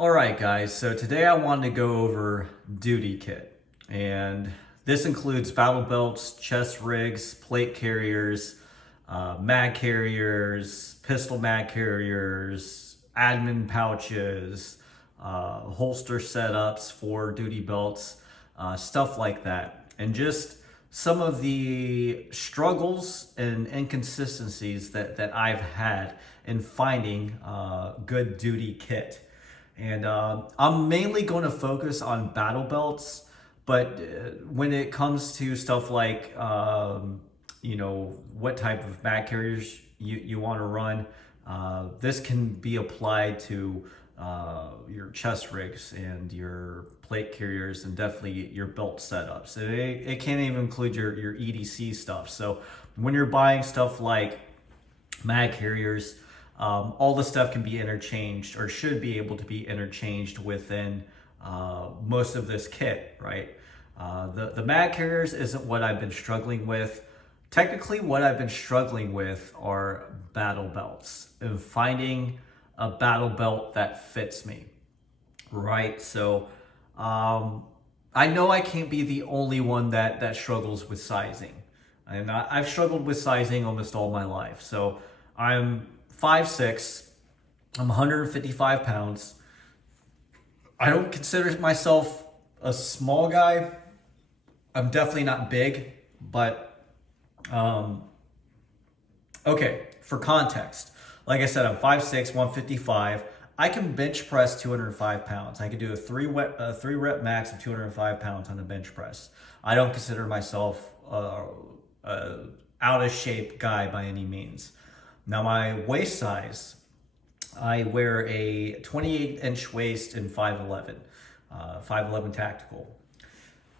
All right, guys, so today I wanted to go over duty kit. And this includes battle belts, chest rigs, plate carriers, mag carriers, pistol mag carriers, admin pouches, holster setups for duty belts, stuff like that. And just some of the struggles and inconsistencies that I've had in finding good duty kit. And I'm mainly going to focus on battle belts, but when it comes to stuff like, what type of mag carriers you want to run, this can be applied to your chest rigs and your plate carriers and definitely your belt setups. It can't even include your EDC stuff. So when you're buying stuff like mag carriers, all the stuff can be interchanged or should be able to be interchanged within most of this kit, right? The mag carriers isn't what I've been struggling with. Technically, what I've been struggling with are battle belts and finding a battle belt that fits me, right? So I know I can't be the only one that struggles with sizing. And I've struggled with sizing almost all my life. So I'm 5'6", I'm 155 pounds. I don't consider myself a small guy. I'm definitely not big, but okay, for context, like I said, I'm 5'6", 155. I can bench press 205 pounds. I can do a three rep max of 205 pounds on a bench press. I don't consider myself a out of shape guy by any means. Now my waist size, I wear a 28-inch waist in 5'11", 5'11" tactical.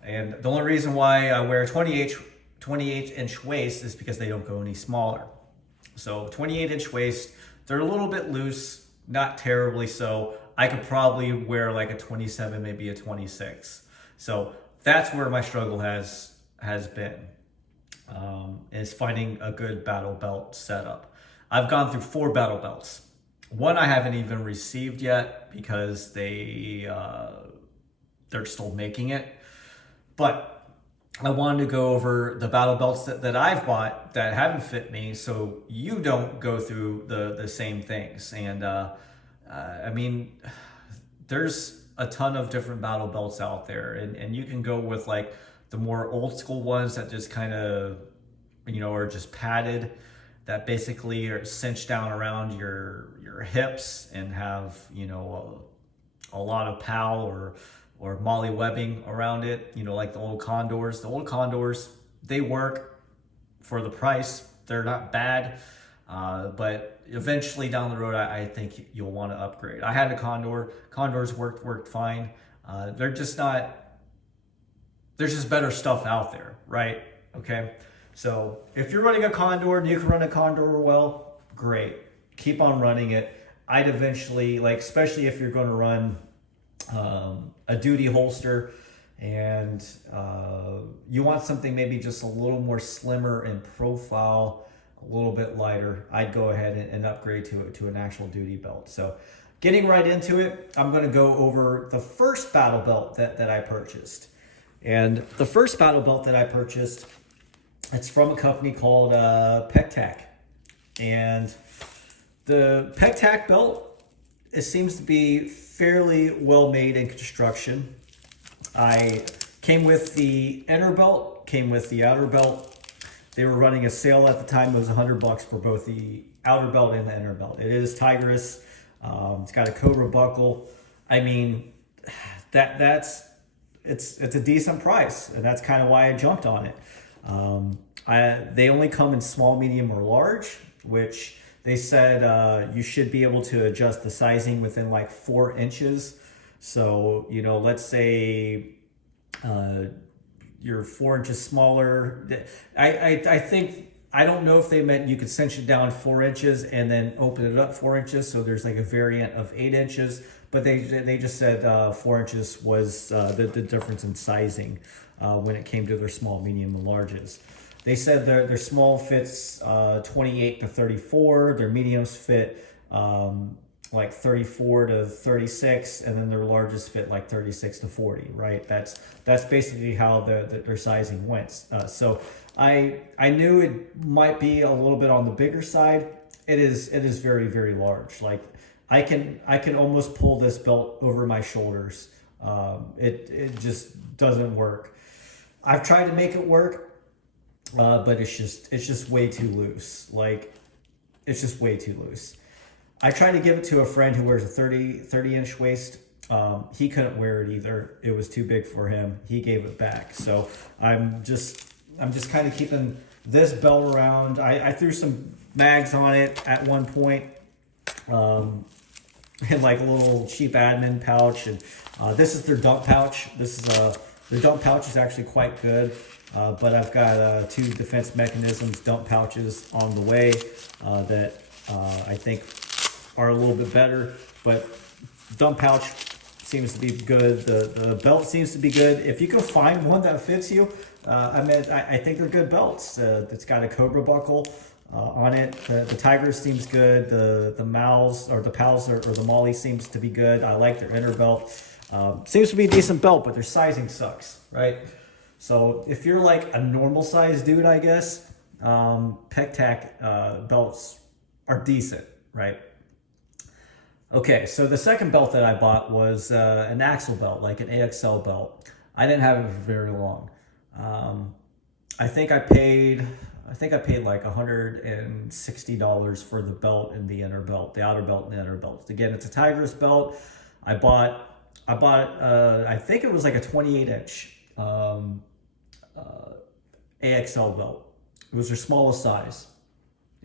And the only reason why I wear a 28-inch waist is because they don't go any smaller. So 28-inch waist, they're a little bit loose, not terribly so. I could probably wear like a 27, maybe a 26. So that's where my struggle has been, is finding a good battle belt setup. I've gone through 4 battle belts. One I haven't even received yet because they're still making it. But I wanted to go over the battle belts that I've bought that haven't fit me, so you don't go through the same things. And I mean, there's a ton of different battle belts out there, and you can go with like the more old school ones that just kind of, are just padded, that basically are cinched down around your hips and have, a lot of PAL or molly webbing around it, like the old Condors. The old Condors, they work for the price. They're not bad, but eventually down the road, I think you'll want to upgrade. I had a Condor. Condors worked fine. They're just not, there's just better stuff out there, right? Okay. So if you're running a Condor and you can run a Condor well, great. Keep on running it. I'd eventually, especially if you're going to run a duty holster and you want something maybe just a little more slimmer in profile, a little bit lighter, I'd go ahead and upgrade to an actual duty belt. So getting right into it, I'm going to go over the first battle belt that I purchased. And the first battle belt that I purchased, it's from a company called PECTAC. And the PECTAC belt, it seems to be fairly well made in construction. I came with the inner belt, came with the outer belt. They were running a sale at the time. It was $100 for both the outer belt and the inner belt. It is Tigris. It's got a Cobra buckle. I mean, it's a decent price, and that's kind of why I jumped on it. They only come in small, medium, or large, which they said you should be able to adjust the sizing within like 4 inches. So, let's say you're 4 inches smaller. I think, I don't know if they meant you could cinch it down 4 inches and then open it up 4 inches. So there's like a variant of 8 inches, but they just said 4 inches was the difference in sizing when it came to their small, medium, and larges. They said their small fits 28 to 34, their mediums fit like 34 to 36, and then their largest fit like 36 to 40, right? That's basically how their sizing went. So I knew it might be a little bit on the bigger side. It is very, very large. Like I can almost pull this belt over my shoulders. It just doesn't work. I've tried to make it work, but it's just way too loose. Like it's just way too loose. I tried to give it to a friend who wears a 30 inch waist. He couldn't wear it either. It was too big for him. He gave it back. So I'm just kind of keeping this belt around. I threw some mags on it at one point, in like a little cheap admin pouch. And this is their dump pouch. Their dump pouch is actually quite good. But I've got 2 defense mechanisms dump pouches on the way that I think are a little bit better, but dump pouch seems to be good. The belt seems to be good. If you can find one that fits you, I think they're good belts. It's got a Cobra buckle on it. The Tiger seems good. The Malice or the Pals or the Malice seems to be good. I like their inner belt. Seems to be a decent belt, but their sizing sucks, right? So if you're like a normal size dude, I guess, PECTAC belts are decent, right? Okay, so the second belt that I bought was an axle belt, like an AXL belt. I didn't have it for very long. I think I paid like $160 for the belt and the inner belt, the outer belt and the inner belt. Again, it's a Tigers belt. I bought I think it was like a 28 inch AXL belt. It was their smallest size.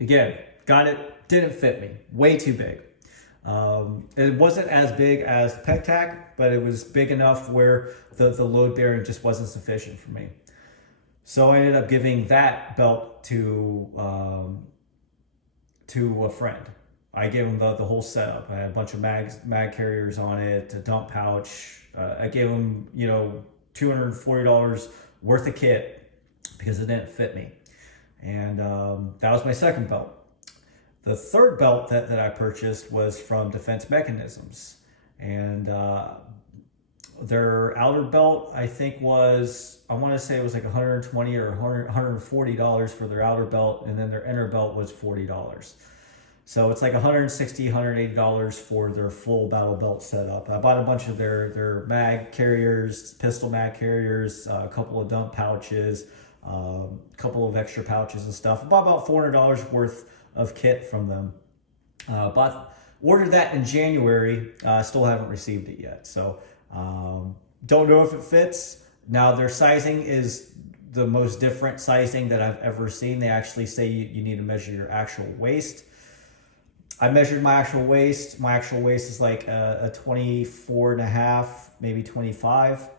Again, got it, didn't fit me, way too big. It wasn't as big as PECTAC, but it was big enough where the load bearing just wasn't sufficient for me. So I ended up giving that belt to a friend. I gave him the whole setup. I had a bunch of mag carriers on it, a dump pouch. I gave him, $240 worth of kit because it didn't fit me. And that was my second belt. The third belt that I purchased was from Defense Mechanisms. And their outer belt, I think I want to say it was like $120 or $140 for their outer belt. And then their inner belt was $40. So it's like $160, $180 for their full battle belt setup. I bought a bunch of their mag carriers, pistol mag carriers, a couple of dump pouches, a couple of extra pouches and stuff. I bought about $400 worth of kit from them. Ordered that in January. Still haven't received it yet. So don't know if it fits. Now their sizing is the most different sizing that I've ever seen. They actually say you need to measure your actual waist. I measured my actual waist. My actual waist is like a 24 and a half, maybe 25.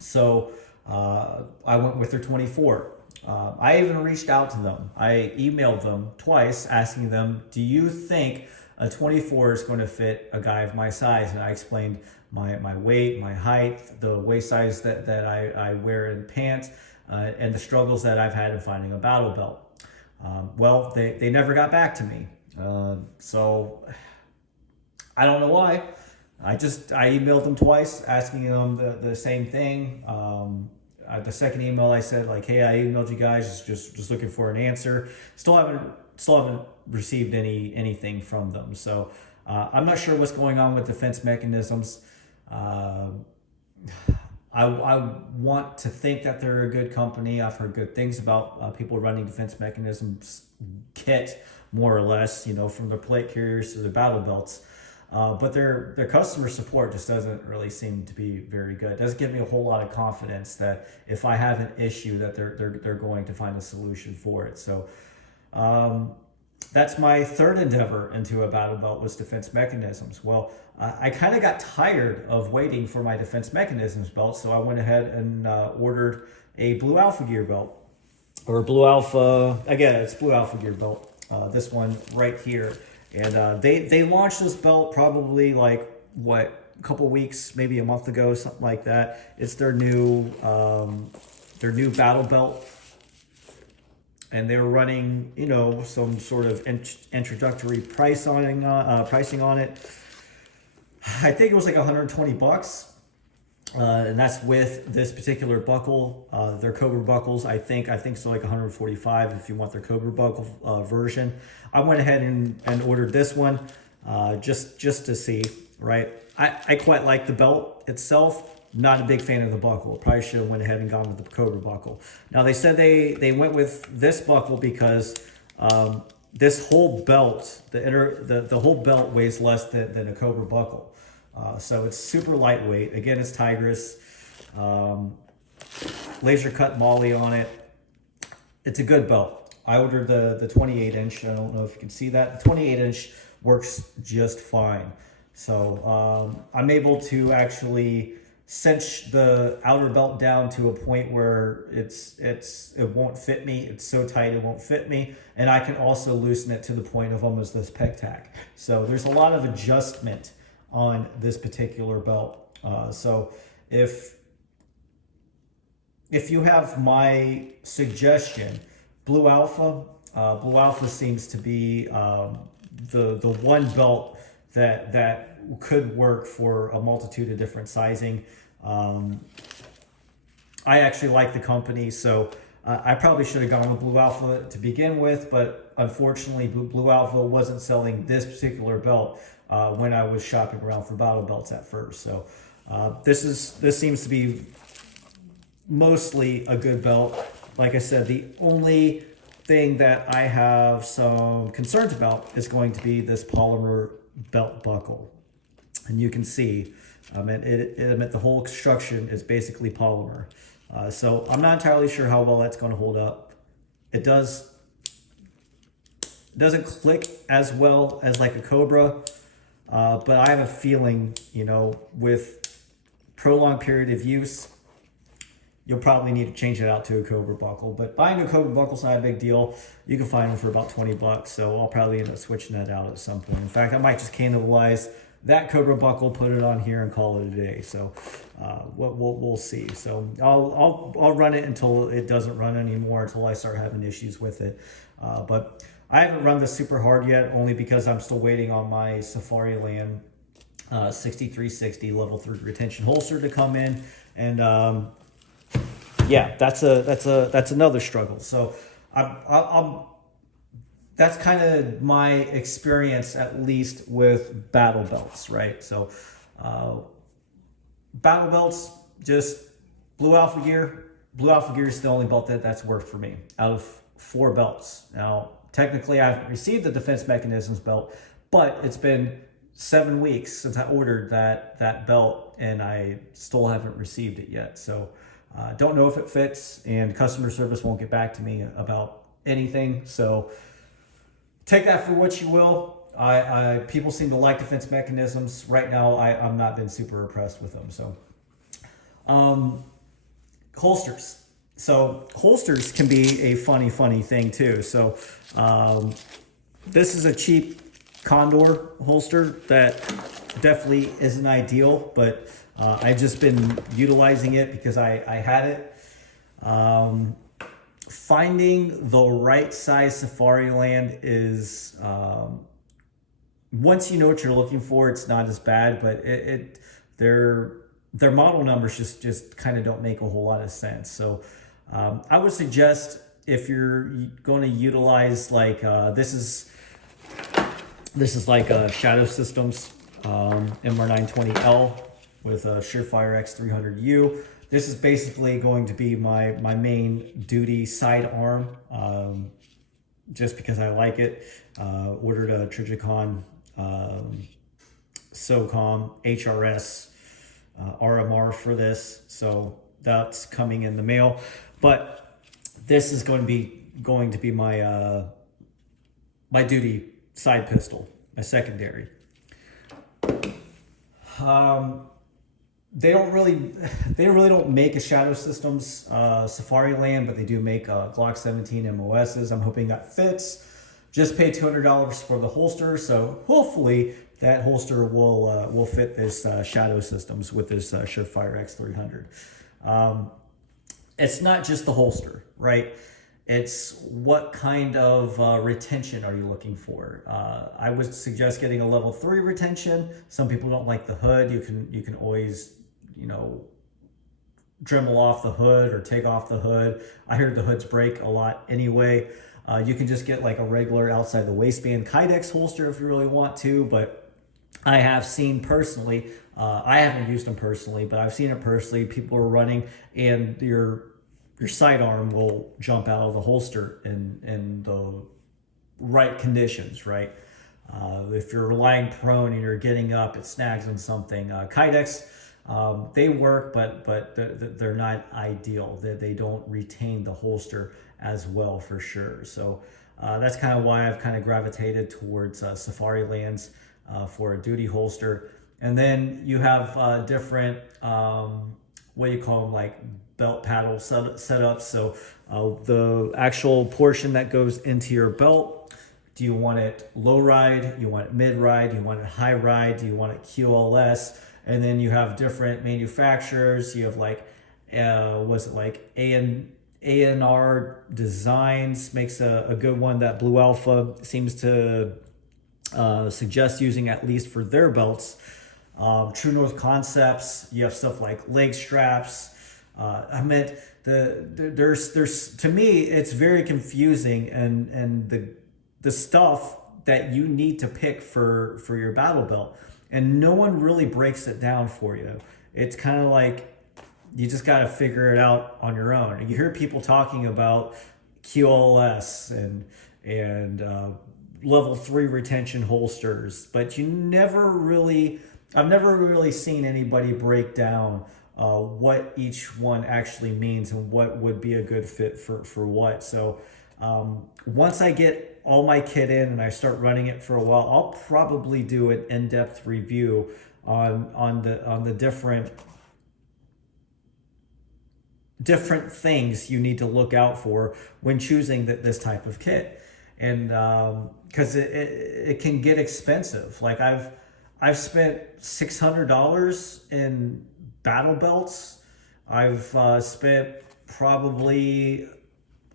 So I went with their 24. I even reached out to them. I emailed them twice asking them, do you think a 24 is going to fit a guy of my size? And I explained my weight, my height, the waist size that I wear in pants, and the struggles that I've had in finding a battle belt. Well, they never got back to me. So I don't know why. I emailed them twice asking them the same thing. The second email I said like, hey, I emailed you guys, just looking for an answer. Still haven't received anything from them. So I'm not sure what's going on with Defense Mechanisms. I want to think that they're a good company. I've heard good things about people running Defense Mechanisms kit, more or less, from their plate carriers to their battle belts. But their customer support just doesn't really seem to be very good. It doesn't give me a whole lot of confidence that if I have an issue that they're going to find a solution for it. So that's my third endeavor into a battle belt was Defense Mechanisms. Well, I kind of got tired of waiting for my Defense Mechanisms belt, so I went ahead and ordered a Blue Alpha Gear belt. Or Blue Alpha, again, it's Blue Alpha Gear belt. This one right here. And they launched this belt probably like, a couple weeks, maybe a month ago, something like that. It's their new battle belt. and they were running, you know, some sort of introductory pricing on it. I think it was like 120 bucks. And that's with this particular buckle. Their Cobra buckles, I think so, like 145 if you want their Cobra buckle version. I went ahead and ordered this one just to see, right? I quite like the belt itself. Not a big fan of the buckle. Probably should have went ahead and gone with the Cobra buckle. Now they said they went with this buckle because this whole belt, the whole belt weighs less than a Cobra buckle. So it's super lightweight. Again, it's Tigress. Laser cut Mali on it. It's a good belt. I ordered the 28 inch. I don't know if you can see that. The 28 inch works just fine. So I'm able to actually cinch the outer belt down to a point where it won't fit me. It's so tight it won't fit me, and I can also loosen it to the point of almost this pec tack. So there's a lot of adjustment on this particular belt. So if you have my suggestion, Blue Alpha seems to be the one belt that could work for a multitude of different sizing. I actually like the company, so I probably should have gone with Blue Alpha to begin with, but unfortunately Blue Alpha wasn't selling this particular belt when I was shopping around for battle belts at first. So this seems to be mostly a good belt. Like I said, the only thing that I have some concerns about is going to be this polymer belt buckle. And you can see, the whole construction is basically polymer. So I'm not entirely sure how well that's going to hold up. It doesn't click as well as like a Cobra, but I have a feeling, you know, with prolonged period of use, you'll probably need to change it out to a Cobra buckle. But buying a Cobra buckle is not a big deal. You can find them for about 20 bucks. So I'll probably end up switching that out at some point. In fact, I might just cannibalize that Cobra buckle, put it on here, and call it a day. So we'll see. So I'll run it until it doesn't run anymore, until I start having issues with it. But I haven't run this super hard yet, only because I'm still waiting on my Safariland 6360 level 3 retention holster to come in, and yeah, that's another struggle. So that's kind of my experience, at least with battle belts, right? So battle belts, just Blue Alpha gear. Blue Alpha gear is the only belt that's worked for me out of 4 belts. Now, technically, I haven't received the Defense Mechanisms belt, but it's been 7 weeks since I ordered that belt, and I still haven't received it yet. So don't know if it fits, and customer service won't get back to me about anything. So take that for what you will. People seem to like Defense Mechanisms. Right now, I'm not been super impressed with them. So holsters. So holsters can be a funny thing too. So this is a cheap Condor holster that definitely isn't ideal, but I've just been utilizing it because I had it. Finding the right size Safariland is, once you know what you're looking for, it's not as bad, but their model numbers just kind of don't make a whole lot of sense. So I would suggest, if you're going to utilize, like this is like Shadow Systems MR920L with a Surefire X300U. This is basically going to be my main duty sidearm, just because I like it. Ordered a Trigicon SOCOM HRS RMR for this, so that's coming in the mail. But this is going to be my my duty side pistol, my secondary. They really don't make a Shadow Systems Safariland, but they do make Glock 17 MOSs. I'm hoping that fits. Just paid $200 for the holster, so hopefully that holster will fit this Shadow Systems with this Surefire X300. It's not just the holster, right? It's what kind of retention are you looking for? I would suggest getting a level 3 retention. Some people don't like the hood. You can always, you know, Dremel off the hood or take off the hood. I heard the hoods break a lot anyway. You can just get like a regular outside the waistband Kydex holster if you really want to, but I have seen personally, I haven't used them personally, but I've seen it personally. People are running and your sidearm will jump out of the holster in the right conditions, right? If you're lying prone and you're getting up, it snags on something. Kydex, they work, but they're not ideal. They don't retain the holster as well for sure. So that's kind of why I've kind of gravitated towards Safari Lands for a duty holster. And then you have different, what do you call them, like belt paddle setups. So the actual portion that goes into your belt, do you want it low ride? You want it mid ride? You want it high ride? Do you want it QLS? And then you have different manufacturers. You have like, was it like A&R Designs makes a good one that Blue Alpha seems to suggest using, at least for their belts. True North Concepts, you have stuff like leg straps. I meant there's to me it's very confusing, and the stuff that you need to pick for your battle belt, and no one really breaks it down for you. It's kind of like you just got to figure it out on your own. And you hear people talking about QLS and level 3 retention holsters, but I've never really seen anybody break down what each one actually means and what would be a good fit for what. So once I get all my kit in and I start running it for a while, I'll probably do an in-depth review on the different things you need to look out for when choosing this type of kit. And because it can get expensive. Like I've spent $600 in battle belts. I've spent probably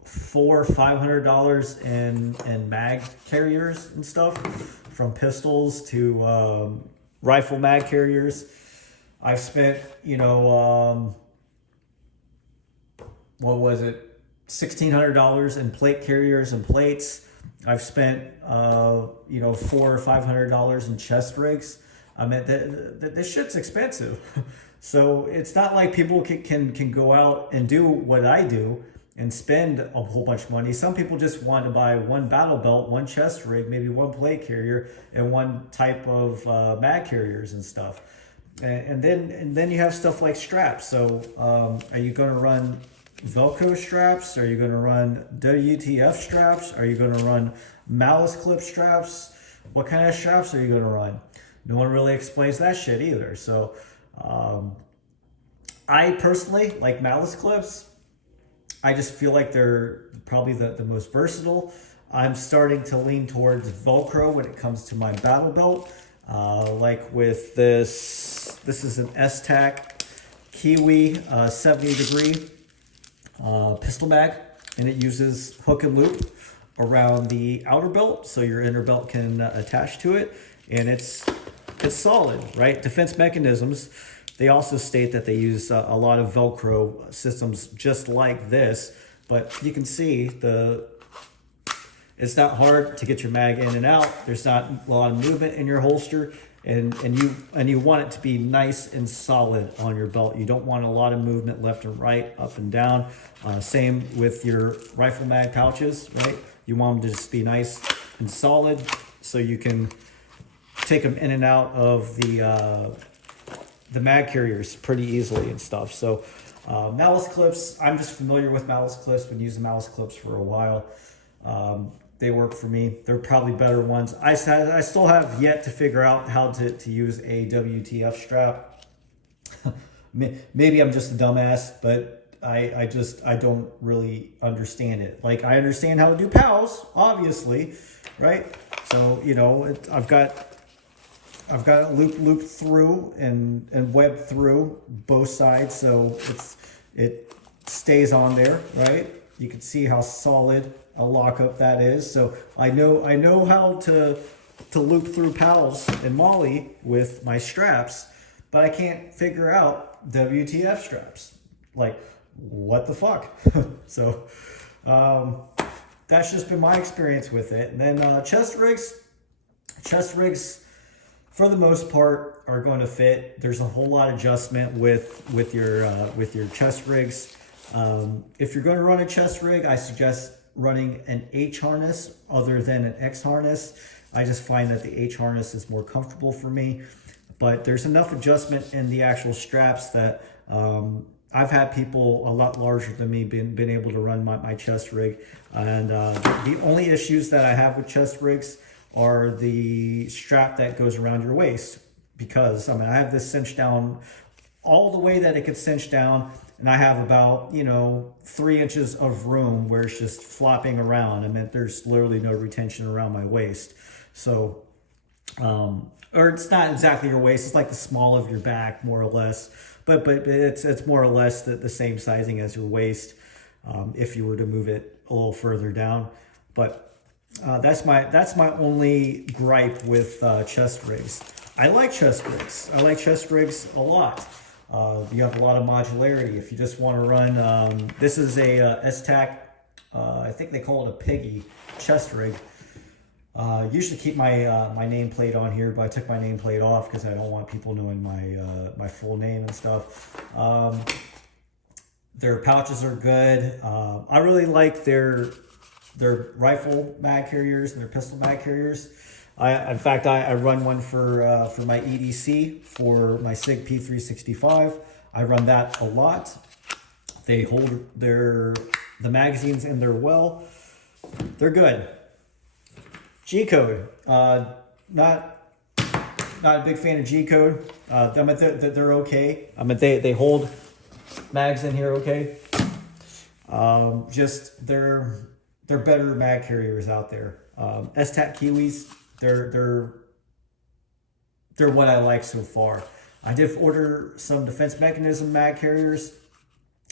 $400 or $500 in mag carriers and stuff, from pistols to rifle mag carriers. I've spent, what was it, $1,600 in plate carriers and plates. I've spent $400 or $500 in chest rigs. I mean, this shit's expensive. So it's not like people can go out and do what I do and spend a whole bunch of money. Some people just want to buy one battle belt, one chest rig, maybe one plate carrier, and one type of mag carriers and stuff. And then you have stuff like straps. So are you going to run Velcro straps? Are you going to run WTF straps? Are you going to run Malice clip straps? What kind of straps are you going to run? No one really explains that shit either. So I personally like Malice clips. I just feel like they're probably the most versatile. I'm starting to lean towards Velcro when it comes to my battle belt. Like with this is an S-Tac Kiwi 70 degree pistol mag, and it uses hook and loop around the outer belt so your inner belt can attach to it, and it's solid, right? Defense Mechanisms, they also state that they use a lot of Velcro systems just like this, but you can see it's not hard to get your mag in and out. There's not a lot of movement in your holster, and you want it to be nice and solid on your belt. You don't want a lot of movement left and right, up and down. Same with your rifle mag pouches, right? You want them to just be nice and solid so you can take them in and out of the mag carriers pretty easily and stuff. So Malice clips, I'm just familiar with Malice clips, been using Malice clips for a while. They work for me. They're probably better ones. I still have yet to figure out how to use a WTF strap. Maybe I'm just a dumbass, but I don't really understand it. Like, I understand how to do POWs, obviously, right? So, I've got loop through and web through both sides, so it stays on there, right? You can see how solid a lockup that is. So I know how to loop through pals and Molly with my straps, but I can't figure out WTF straps. Like, what the fuck? So that's just been my experience with it. And then chest rigs, for the most part are going to fit. There's a whole lot of adjustment with your chest rigs. If you're going to run a chest rig, I suggest running an H harness other than an X harness. I just find that the H harness is more comfortable for me, but there's enough adjustment in the actual straps that I've had people a lot larger than me been able to run my chest rig. And the only issues that I have with chest rigs are the strap that goes around your waist, because I mean, I have this cinched down all the way that it could cinch down, and I have about 3 inches of room where it's just flopping around. I mean, there's literally no retention around my waist. So or it's not exactly your waist, it's like the small of your back more or less, but it's more or less the same sizing as your waist, if you were to move it a little further down. But that's my only gripe with chest rigs. I like chest rigs. I like chest rigs a lot. You have a lot of modularity. If you just want to run, this is a S-Tac, I think they call it a Piggy chest rig. Usually keep my nameplate on here, but I took my nameplate off because I don't want people knowing my full name and stuff. Their pouches are good. I really like their rifle mag carriers and their pistol mag carriers. In fact, I run one for my EDC for my SIG P365. I run that a lot. They hold the magazines in there well. They're good. G-code, not a big fan of G-code. They're okay. I mean, they hold mags in here okay. Just they're better mag carriers out there. S-Tac Kiwis, they're what I like so far. I did order some defense mechanism mag carriers,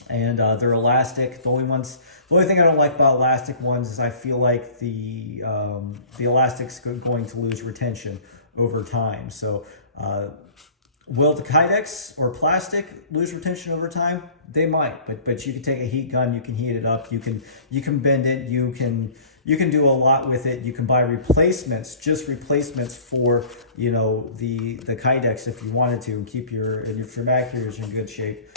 and they're elastic. The only thing I don't like about elastic ones is I feel like the elastic's going to lose retention over time. So will the Kydex or plastic lose retention over time? They might, but you can take a heat gun, you can heat it up, you can bend it, you can do a lot with it. You can buy replacements for the Kydex if you wanted to, and if your mag carriers are in good shape,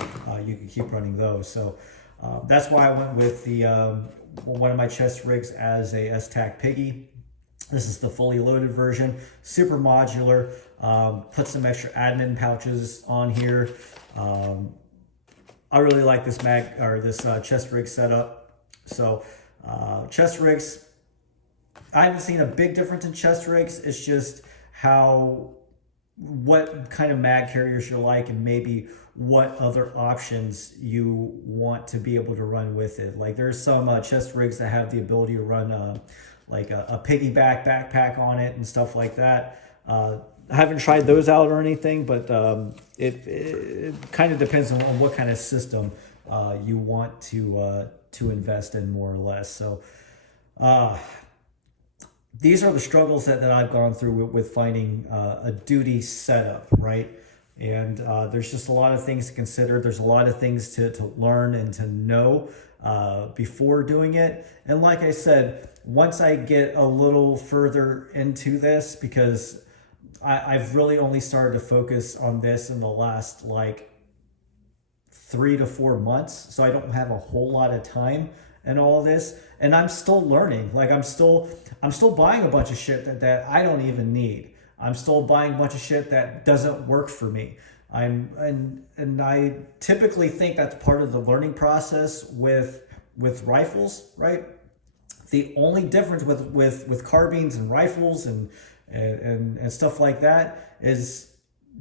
you can keep running those. So that's why I went with the one of my chest rigs as a S-Tac Piggy. This is the fully loaded version, super modular. Put some extra admin pouches on here. I really like this chest rig setup. So chest rigs, I haven't seen a big difference in chest rigs. It's just what kind of mag carriers you like, and maybe what other options you want to be able to run with it. Like there's some chest rigs that have the ability to run like a piggyback backpack on it and stuff like that. I haven't tried those out or anything, but it kind of depends on what kind of system you want to invest in, more or less. So these are the struggles that I've gone through with finding a duty setup, right? And there's just a lot of things to consider. There's a lot of things to learn and to know before doing it. And like I said, once I get a little further into this, because I've really only started to focus on this in the last like 3 to 4 months. So I don't have a whole lot of time in all of this. And I'm still learning. Like I'm still buying a bunch of shit that I don't even need. I'm still buying a bunch of shit that doesn't work for me. And I typically think that's part of the learning process with rifles, right? The only difference with carbines and rifles and stuff like that is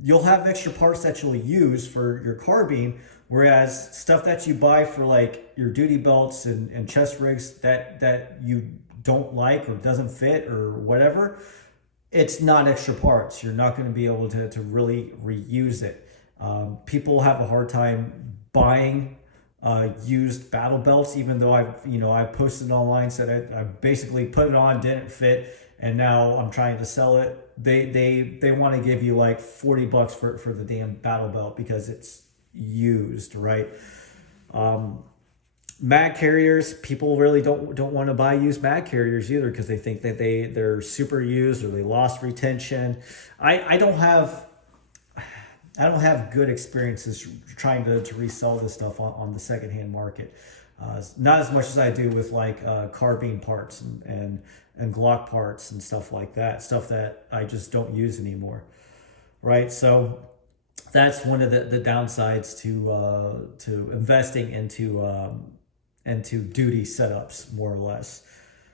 you'll have extra parts that you'll use for your carbine, whereas stuff that you buy for like your duty belts and chest rigs that you don't like or doesn't fit or whatever, it's not extra parts. You're not going to be able to really reuse it. People have a hard time buying used battle belts, even though I posted online, said I basically put it on, didn't fit, and now I'm trying to sell it. They want to give you like $40 for the damn battle belt because it's used, right? Mag carriers, people really don't want to buy used mag carriers either because they think that they're super used or they lost retention. I don't have good experiences trying to resell this stuff on the secondhand market. Not as much as I do with like carbine parts and Glock parts and stuff like that. Stuff that I just don't use anymore, right? So that's one of the downsides to investing into duty setups, more or less.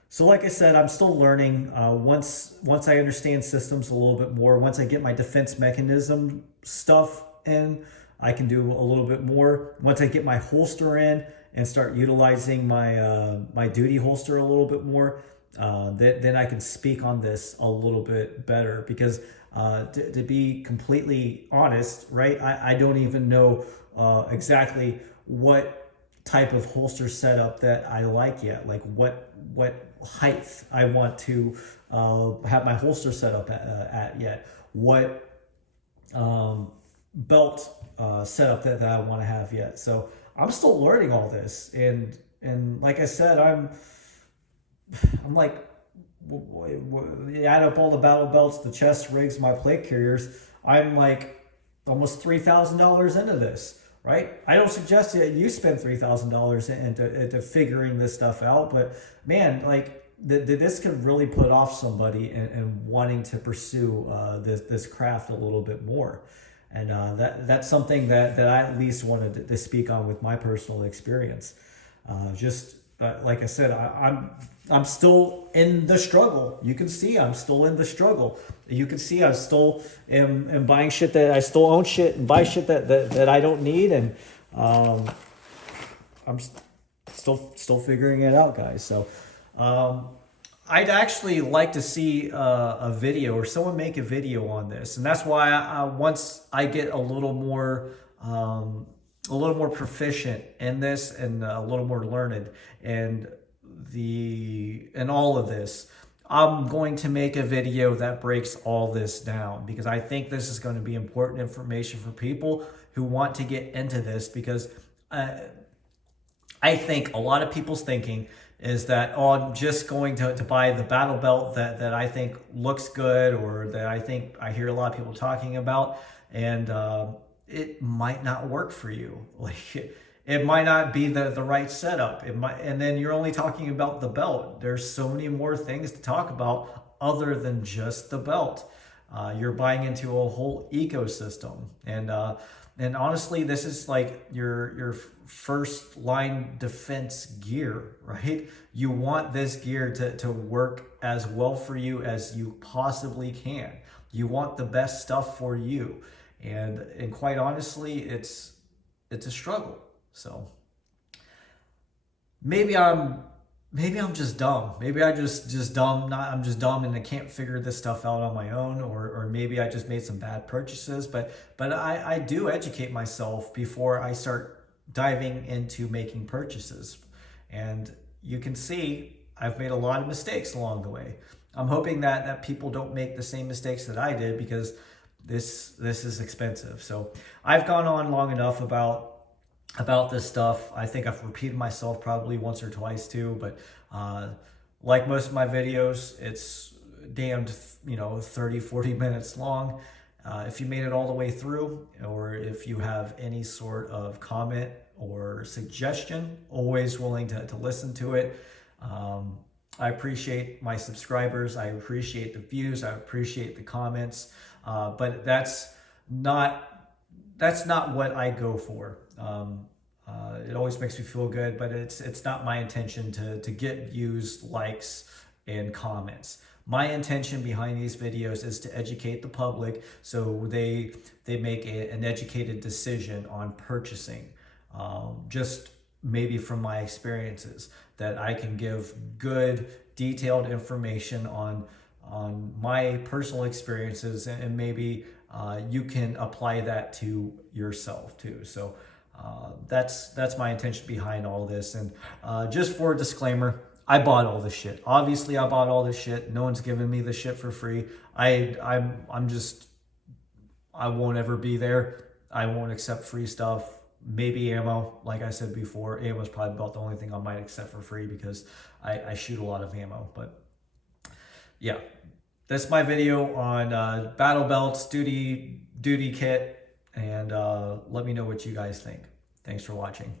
So like I said, I'm still learning. Once I understand systems a little bit more, once I get my defense mechanism stuff in, I can do a little bit more. Once I get my holster in and start utilizing my duty holster a little bit more, then I can speak on this a little bit better. Because to be completely honest, right, I don't even know exactly what type of holster setup that I like yet. Like what height I want to have my holster set up at yet. What belt setup that I want to have yet. So I'm still learning all this, and like I said, I'm like, add up all the battle belts, the chest rigs, my plate carriers, I'm like almost $3,000 into this. Right? I don't suggest that you spend $3,000 into figuring this stuff out, but man, like this could really put off somebody and wanting to pursue this craft a little bit more. And that's something that I at least wanted to speak on with my personal experience. Just like I said, I'm still in the struggle. You can see I'm still in the struggle. You can see I still am buying shit that I still own shit and buy shit that I don't need, and I'm still figuring it out, guys. So I'd actually like to see a video or someone make a video on this, and that's why once I get a little more proficient in this and a little more learned and all of this, I'm going to make a video that breaks all this down, because I think this is going to be important information for people who want to get into this. Because I think a lot of people's thinking is that, oh, I'm just going to buy the battle belt that I think looks good, or that I hear a lot of people talking about, and it might not work for you. Like it might not be the right setup. It might, and then you're only talking about the belt. There's so many more things to talk about other than just the belt. You're buying into a whole ecosystem, and honestly, this is like your first line defense gear, right? You want this gear to work as well for you as you possibly can. You want the best stuff for you, and quite honestly, it's a struggle. So maybe I'm just dumb. Maybe I just dumb. I'm just dumb and I can't figure this stuff out on my own, or maybe I just made some bad purchases. But I do educate myself before I start diving into making purchases, and you can see I've made a lot of mistakes along the way. I'm hoping that people don't make the same mistakes that I did, because this is expensive. So I've gone on long enough about this stuff. I think I've repeated myself probably once or twice too, but like most of my videos, it's damned 30-40 minutes long. If you made it all the way through, or if you have any sort of comment or suggestion, always willing to listen to it. I appreciate my subscribers, I appreciate the views, I appreciate the comments, but that's not what I go for. It always makes me feel good, but it's not my intention to get views, likes, and comments. My intention behind these videos is to educate the public, so they make an educated decision on purchasing. Just maybe from my experiences, that I can give good, detailed information on my personal experiences, and maybe you can apply that to yourself too. So That's my intention behind all this. And just for a disclaimer, I bought all this shit. Obviously, I bought all this shit. No one's giving me the shit for free. I'm just, I won't ever be there. I won't accept free stuff. Maybe ammo. Like I said before, ammo is probably about the only thing I might accept for free because I shoot a lot of ammo. But yeah, that's my video on battle belts, duty kit, and let me know what you guys think. Thanks for watching.